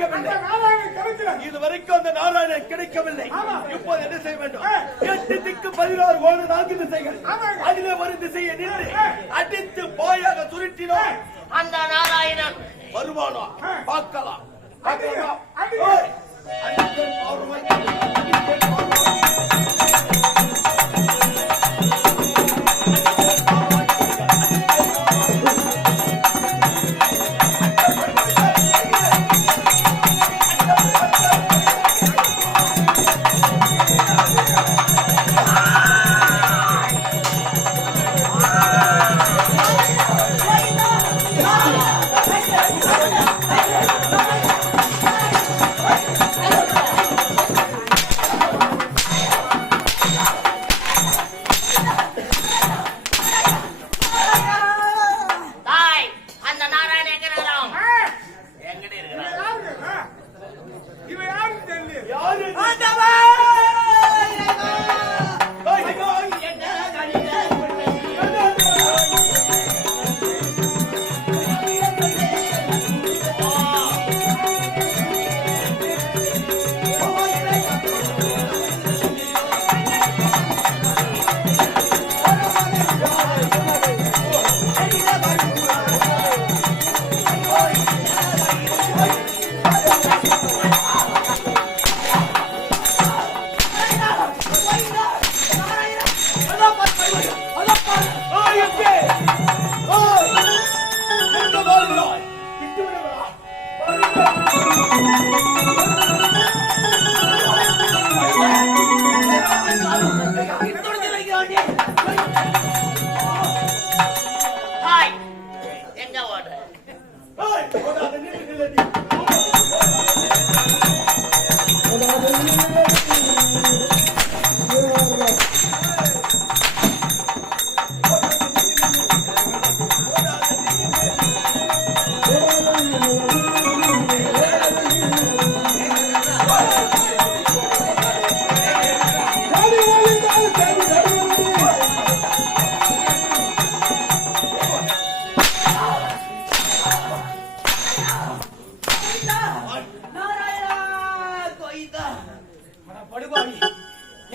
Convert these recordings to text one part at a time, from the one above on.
கிடைக்கவில்லை. இதுவரைக்கும் அந்த நாராயணன் கிடைக்கவில்லை. இப்போது என்ன செய்ய வேண்டும்? 8 திக்கு 16 கோண 4 திசைகள். அதிலே ஒரு திசையை நின்று அடித்து பாயாக சுருட்டினோம். அந்த நாராயணன் வருவானோ பார்க்கலாம்.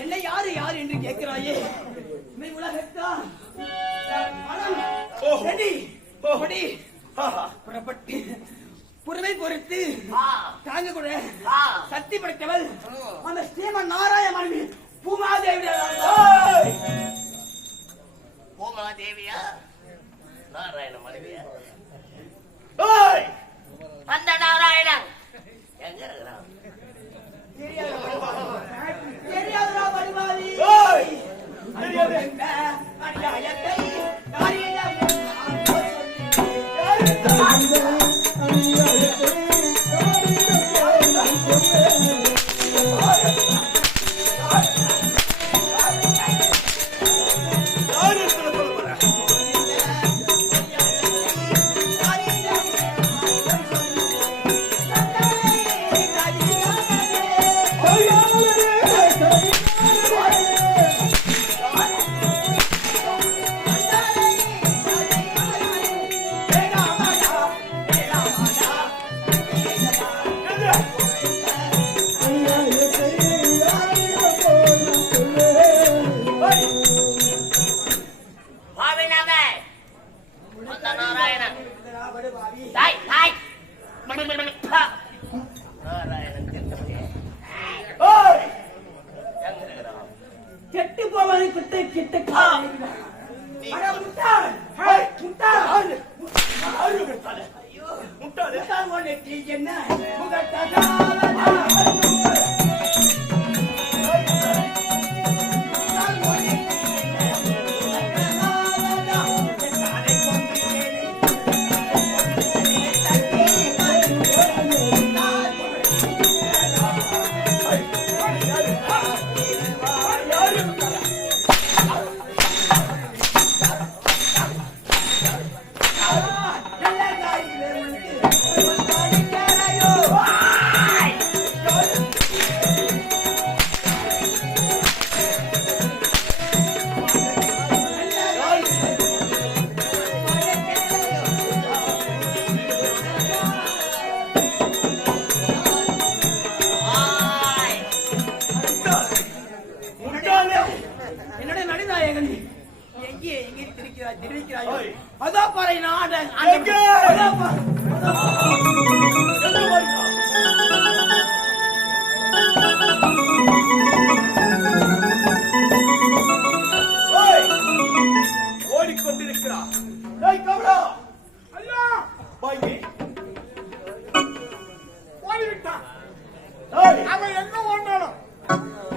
என்னை யாரு யார் என்று கேட்கிறாயே? புறப்பட்டு புறமை பொறுத்து தாங்க கூட சக்தி படைத்தவள் அந்த ஸ்ரீமன் நாராயண பூமாதேவி. பூமாதேவியா? நாராயண மனைவியா? அந்த நாராயணன் எங்க இருக்கிறான்? தெரியாதுடா பரிமாறி. கெட்டு போவதை கிட்ட கிட்ட என்ன இதுவரை நாட எங்க? எங்க வருகிறா? ஓய், ஓடிக்கொண்டிருக்கிறா. ஏய் கமலா, ஐயா பாய்யே. ஓடிவிட்டான். ஏய், அவன் எங்க ஓடினாலும்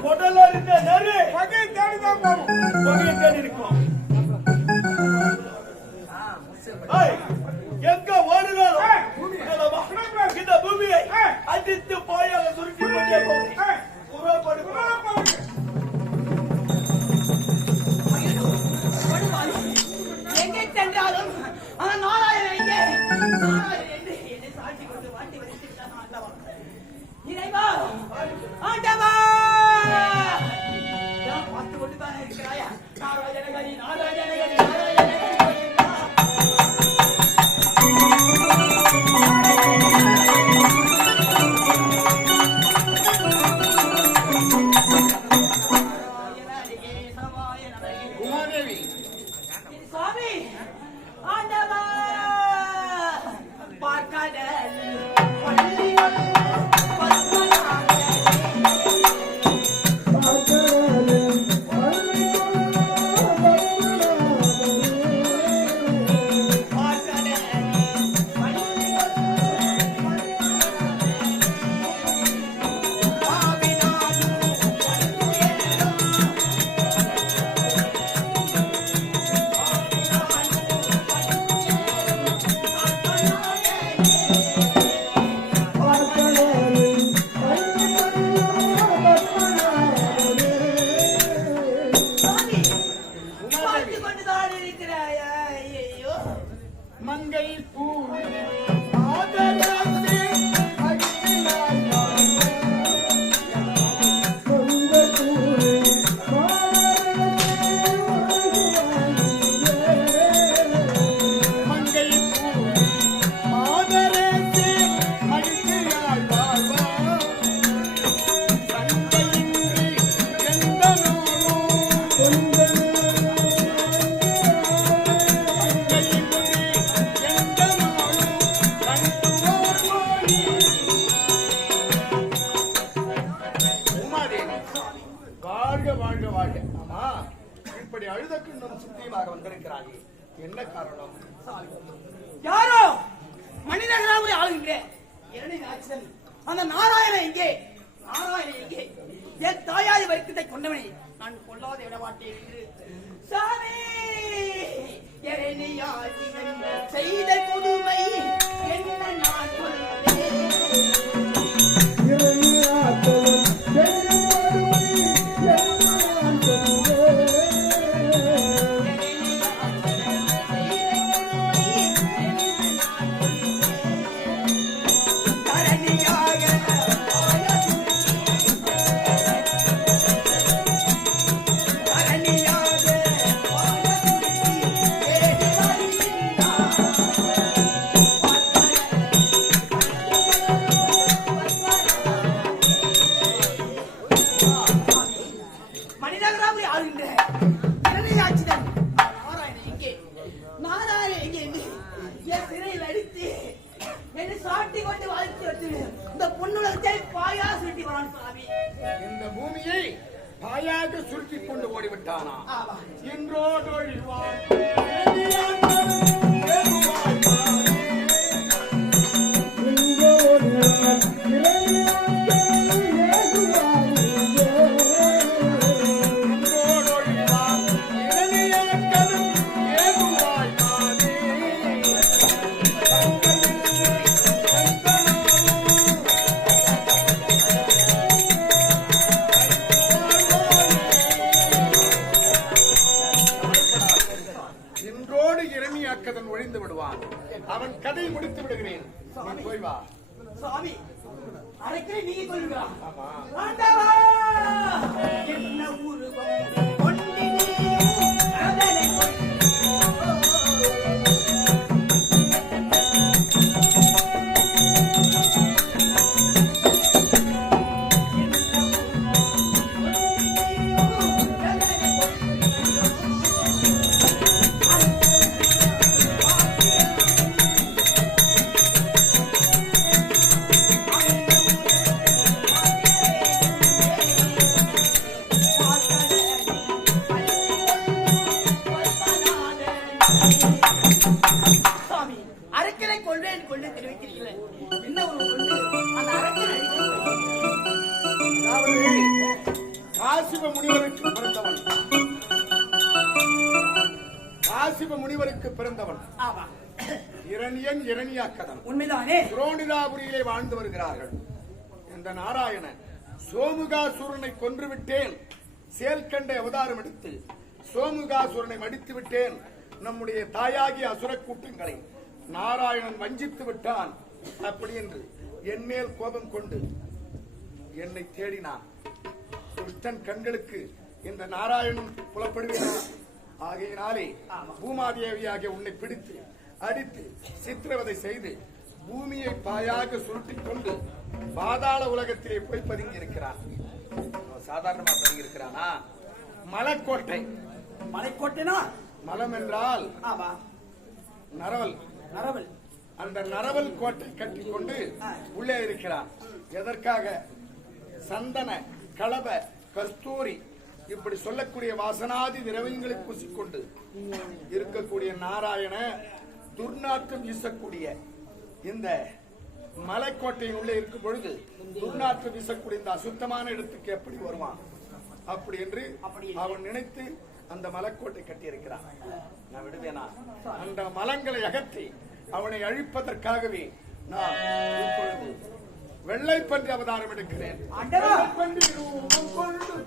முதல்ல இருந்த நரி பகை தேடிதான் போகும். வகையை தேடி இருக்கும். ஏய், எங்க ஓடினாலும் இல்லவா? இந்த பூமியை அடித்து பாயாக சுருட்டி கொண்டே போகிறேன். புறப்படுகிறோம். எங்கே சென்றாலும் அந்த நாராயணன் எங்கே? நாராயணன் என்று என்னை சாட்சி கொண்டு வாட்டி வைத்திருக்கிறான் ஆண்டவா. இறைவா, ஆண்டவா, நான் பார்த்து கொண்டுதான் இருக்கிறாயா? நாராயணகரி, நாராயணகரி, நாராயணகரி. உமாதேவி சுவாமி, ஆண்டவா, பார்க்கடல் பள்ளிகள் பார்த்து கொண்டுதான் இருக்கிறாயா? ஐயோ, மங்கை பூ மங்கை பூ மாதரசே மகிழ்ச்சியாய் வாழ்வா சண்டையின்றி எந்த நாளும் வாழ்க வாழ்க வாழ்க. ஆமா, இப்படி அழுதக்கு நம் சுத்தியமாக வந்திருக்கிறாங்க. என்ன காரணம்? யாரோ மனிதர்களாக ஆளுகின்ற இரண்டு ஆட்சியன் அந்த நாராயணன் எங்கே? நாராயணன் எங்கே? என் தாயாதி வர்க்கத்தை கொண்டவனை நான் கொல்லாத விட மாட்டேன் என்று சாமி இரணியாட்சியன் செய்த கொடுமை என்ன நான் சொல்வேன்? மனிதர்களாக ஆளுகின்ற இரணியாட்சியன் நாராயணன் எங்கே? நாராயணன் எங்கே என்று என் சிறையில் அடித்து என்னை சாட்டி கொண்டு வாழ்த்தி வச்சு இந்த பொண்ணுலகத்தை பாயா சுருட்டி வரான் சாமி. இந்த பூமியை பாயாக சுருட்டிக் கொண்டு ஓடிவிட்டானா? ஆமா. இன்றோடு இரணியாக்கதன் ஒழிந்து விடுவான். அவன் கதை முடித்து விடுகிறேன். நீ போய் வா. சாமி, அரைக்கரை நீங்க கொள்ளுங்களா? ஆமா. ஆண்டவா, என்ன உருவம் கொண்டினே அதனை முனிவருக்கு பிறந்தவன். காசிப முனிவருக்கு பிறந்தவன். ஆமா, இரணியன் இரணியாக்கதன். உண்மைதானே? துரோணிதாபுரியிலே வாழ்ந்து வருகிறார்கள். இந்த நாராயணன் சோமுகாசுரனை கொன்றுவிட்டேன், செயல்கண்ட அவதாரம் எடுத்து சோமுகாசுரனை மடித்து விட்டேன், நம்முடைய தாயாகிய அசுர கூட்டங்களை நாராயணன் வஞ்சித்து விட்டான் அப்படி என்று என் மேல் கோபம் கொண்டு என்னை தேடினான். துஷ்டன் கண்களுக்கு இந்த நாராயணன் புலப்படுவேன். ஆகையினாலே பூமாதேவியாகிய உன்னை பிடித்து அடித்து சித்திரவதை செய்து பூமியை பாயாக சுருட்டிக் கொண்டு பாதாள உலகத்திலே போய் பதுங்கி இருக்கிறான். சாதாரணமா பதுங்கி இருக்கிறானா? மலைக்கோட்டை. மலைக்கோட்டைனா மலம் என்றால் ஆமா, நரவல். நரவல். அந்த நரவல் கோட்டை கட்டி கொண்டு உள்ளே இருக்கிறான். எதற்காக? சந்தன, களப, கஸ்தூரி இப்படி சொல்லக்கூடிய வாசனாதி திரவியங்களை பூசிக்கொண்டு இருக்கக்கூடிய நாராயண துர்நாற்றம் வீசக்கூடிய இந்த மலைக்கோட்டையின் உள்ளே இருக்கும் பொழுது துர்நாற்றம் வீசக்கூடிய இந்த அசுத்தமான இடத்துக்கு எப்படி வருவான் அப்படி என்று அவன் நினைத்து அந்த மலைக்கோட்டை கட்டி இருக்கிறான். நான் விடுவேனா? அந்த மலங்களை அகற்றி அவனை அழிப்பதற்காகவே நான் இப்பொழுது வெள்ளைப்பன்றி அவதாரம் எடுக்கிறேன். வெள்ளைப்பன்றி ரூபம் கொண்டு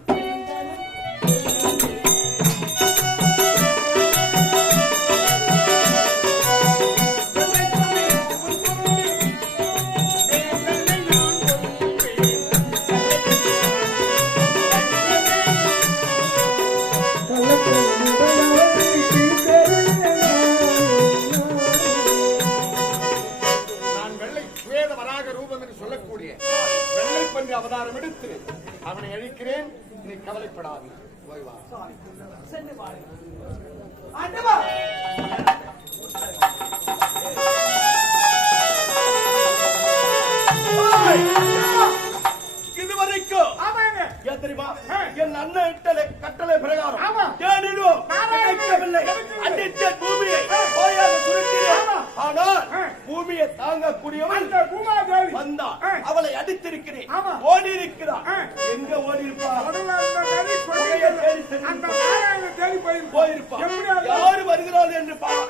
அவதாரம் எடுத்து அவனை அழிக்கிறேன். நீ கவலைப்படாது. இதுவரைக்கும் தெரியுமா என் அண்ணன் கட்டளை பிரகாரம் தேடினோம், கிடைக்கவில்லை. அடித்த பூமியை போயாக சுருட்டினேன். ஆனால் பூமியை தாங்கக்கூடியவன் வந்தான். அவளை அடித்திருக்கிறேன். ஓடி இருக்கிறான். எங்க ஓடி இருப்பான்? போயிருப்பான். யாரு வருகிறாள் என்று பாரு.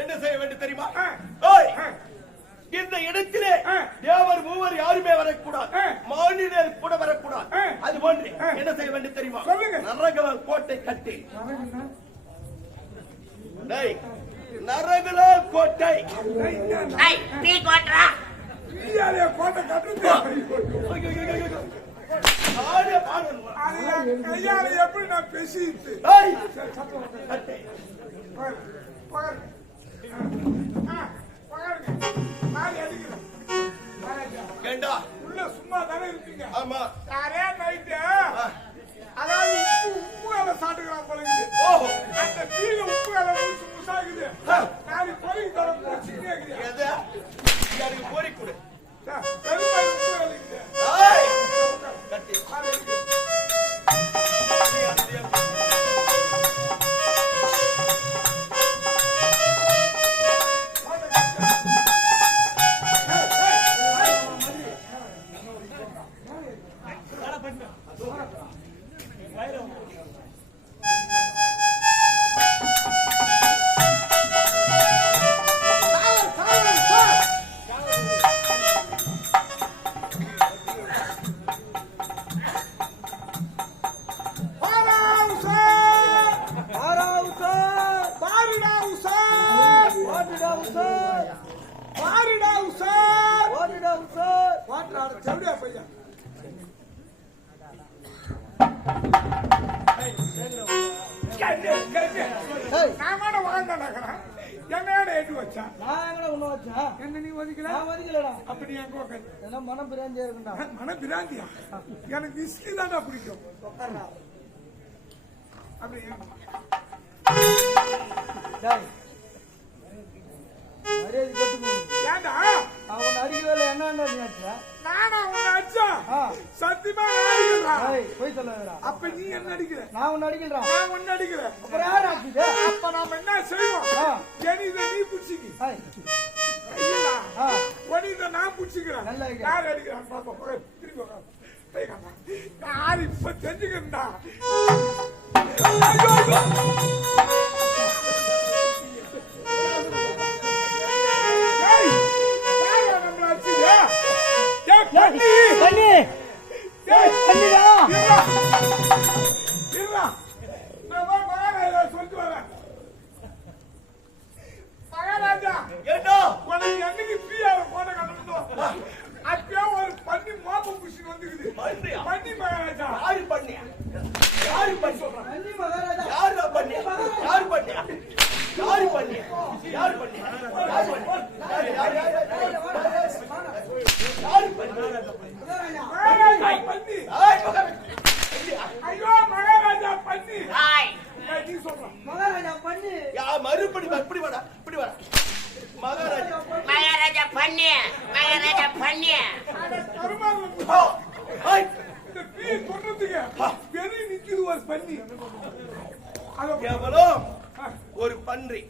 என்ன செய்ய வேண்டும் தெரியுமா? இந்த இடத்திலே தேவர் மூவர் யாருமே வரக்கூடாது, மாநிலர் கூட வரக்கூடாது. அது போன்று என்ன செய்ய வேண்டும் தெரியுமா? நரகலால் கோட்டை கட்டி, நரகலால் கோட்டை கோட்டை கையால எப்படி நான் பேசிட்டு உள்ள சும்மா தானே இருக்கீங்க. ஆமா, யாரே நைட்டு அதாவது உப்பு வேலை சாப்பிட்டுக்கிறான் போலங்குது. அந்த கீழே உப்பு வேலை முசாகுது. நாளை பொறி தர போச்சுக்கிட்டே இருக்குது. பொறி கொடு. உப்பு வேலை மனப்பிராந்தியா? எனக்கு விஸ்கி தான்டா பிடிக்கும். ஏண்டா அவன் அடிக்கல என்ன நானா உன்னை அடிச்சேன்? ஆ. சத்தியமா அடிக்கிறேன். ஏய் போய் சொல்லாதடா. அப்ப நீ என்ன அடிக்கிற? நான் உன்னை அடிக்கலடா. நான் உன்னை அடிக்கிறேன். அப்புறம் யார் அடிச்சது? அப்ப நாம என்ன செய்வோம்? ஆ. இதை நீ புடிச்சிக்க. ஏய். ஐயா, ஆ. இதை நான் புடிச்சிக்கிறேன். நல்லா இருக்கு. யார் அடிக்கிறான் பாப்போம். போய், திரும்பி வா. போய் காப்பா. யார் இப்ப தெரிஞ்சுக்கிறா? மகாராஜா, ஏண்டா உனக்கு என்னைக்கு ஃப்ரீயாக போன கட்டணும்? அப்பயே ஒரு பண்ணி மோப்பம் புடிச்சிட்டு வந்துக்குது. பன்னியா? பண்ணி மகாராஜா. யாரு பண்ணியா? யாரு பண்ணி சொல்றான்? அண்ணி மகாராஜா. யாரு பண்ணியா? யாரு பண்ணியா? யாரு பண்ணியா? யாரு பண்ணியா? யாரு பண்ணியா? யாரு பண்ணியா? மகாராஜா பண்ணி. ஏய், மகன். ஐயோ மகாராஜா பண்ணி. ஹாய் ஏய், நீ சொல்றான். மகாராஜா பண்ணு. யா மறுபடி வா, இப்படி வாடா, இப்படி வாடா. மகாராஜா. மகாராஜா பண்ணிய மகாராஜா பண்ணிய கருமாலம் ஆ, ஏய், இந்த பீ கொன்றதுக்கு பெரிய நிக்குது ஒரு பண்ணி. அத கேவலம் ஒரு பன்றி.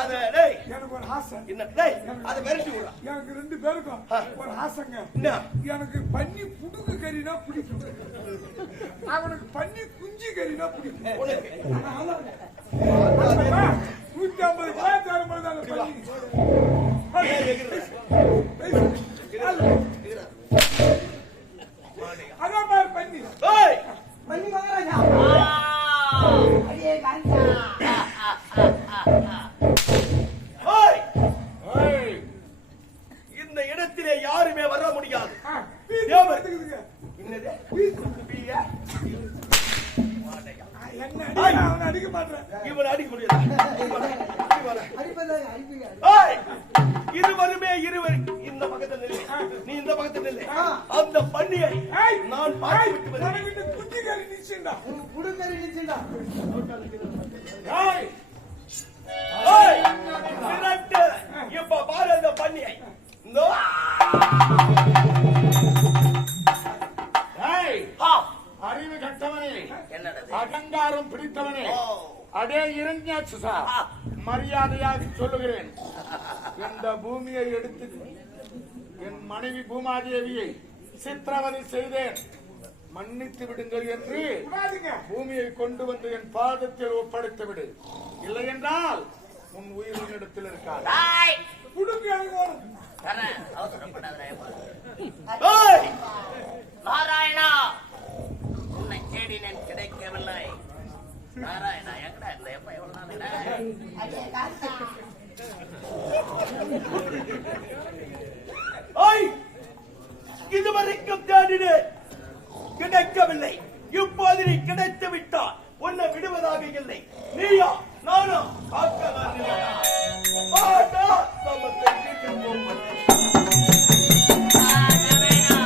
அத டேய், எனக்கு ஒரு ஆசை. என்ன டேய், அத விரட்டி விடுறா. எனக்கு 2 பேருக்கும் ஒரு ஆசைங்க. என்ன? எனக்கு பன்னி புடுக்கு கறினா பிடிக்கும். அவனுக்கு பன்னி குஞ்சு கறினா பிடிக்கும். உனக்கு 150 ரூபாய் தரும்போது அந்த பன்னி. அதான் மாதிரி பன்னி. ஏய், பண்ணி மகாராஜா. அடியே காஞ்சா. ஏய், இந்த இடத்திலே யாருமே வர முடியாது. பீ தேவர். எடுத்துக்குதுங்க. என்னது? பியா? என்ன அடிக்க அவனை அடிக்க மாட்டேன். இவனை அடிக்க முடியாது. இப்படி வாடா. அடிப்பதா அடிப்பீங்க. ஏய், இருவருமே இருவர் இந்த பக்கத்தில் நில்லு. நீ இந்த பக்கத்தில் நில்லு. அந்த பண்ணியை ஏய், நான் ஏய், பார்த்து விட்டு வருகிறேன். உனக்கு இந்த குஞ்சு கறி நிச்சயம்டா. புடுங்கறி நிச்சயம்டா. ஏய், ஏய், விரட்டு. இப்ப பாரு அந்த பண்ணியை. இந்தோ. ஏய், ஹா அறிவு கட்டவனே, என்னது அகங்காரம் பிடித்தவனே, ஓ அடே இரண்யாட்சு சார், மரியாதையாக சொல்லுகிறேன். இந்த பூமியை எடுத்து என் மனைவி பூமாதேவியை சித்திரவதை செய்தேன், மன்னித்து விடுங்கள் என்று பூமியை கொண்டு வந்து என் பாதத்தில் ஒப்படைத்து விடு. இல்லை என்றால் உன் உயிரின் இடத்தில் இருக்காது. ஹாய் குடுங்க தரேன் அவசரப்படாதே ஏய், நாராயணா உன்னை தேடினேன் கிடைக்கவில்லை. நாராயணா எங்கடா இந்த எப்ப எவ்வளவு நாளுடா? ஏய், இதுவரைக்கும் தேடினேன், கிடைக்கவில்லை. இப்போது நீ கிடைத்து விட்டால் உன்னை விடுவதாக இல்லை. நீயா நானா பார்க்கலாம் இல்லையா? ஆடா, நமக்கு வீட்டுக்கு போகும். நாராயணா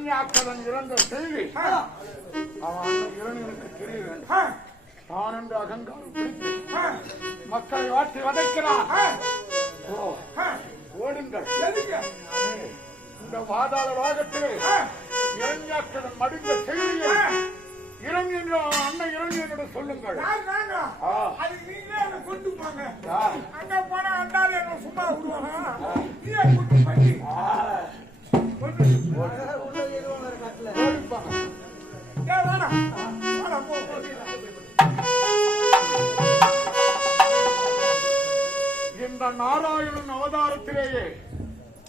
இரண்யாக்கடன் இறந்த செய்தி அவன் அண்ணன் இரணியனுக்கு தெரிய வேண்டும். தான் என்று அகங்காரம் பிடித்து மக்களை வாட்டி வதைக்கிறான். ஓடுங்கள். இந்த பாதாள லோகத்திலே இரண்யாக்கடன் மடிந்த செய்தியை இரணியன் அண்ணன் இரணியனோட சொல்லுங்கள். அது நீங்களே என்ன கொண்டு போங்க. அங்க போனா அண்டாலே என்ன சும்மா விடுவாங்க. நீயே கூட்டு பண்ணி இந்த நாராயணன் அவதாரத்திலேயே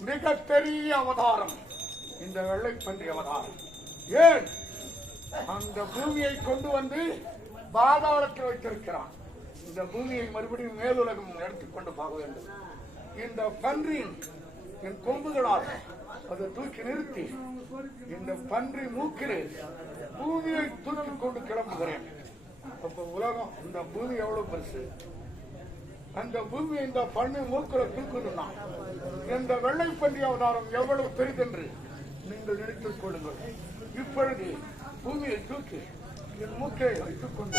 மிக பெரிய அவதாரம் இந்த வெள்ளைப்பன்றி அவதாரம். ஏன் அந்த பூமியை கொண்டு வந்து பாதாளத்தில் வைத்திருக்கிறான். இந்த பூமியை மறுபடியும் மேலுலகம் எடுத்துக்கொண்டு போக வேண்டும். இந்த பன்றியின் என் கொம்புகளால் அதை தூக்கி நிறுத்தி இந்த பன்றி மூக்கிலே பூமியை தூக்கி கொண்டு கிளம்புகிறேன். அப்ப உலகம் இந்த பூமி எவ்வளவு பெருசு, அந்த பூமியை இந்த பன்றி மூக்கில தூக்கணும்னா இந்த வெள்ளைப்பன்றி அவதாரம் எவ்வளவு பெரிதென்று நீங்கள் நினைத்துக் கொள்ளுங்கள். இப்பொழுது பூமியை தூக்கி என் மூக்கை வைத்துக் கொண்டு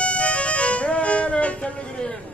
மேலே செல்லுகிறேன்.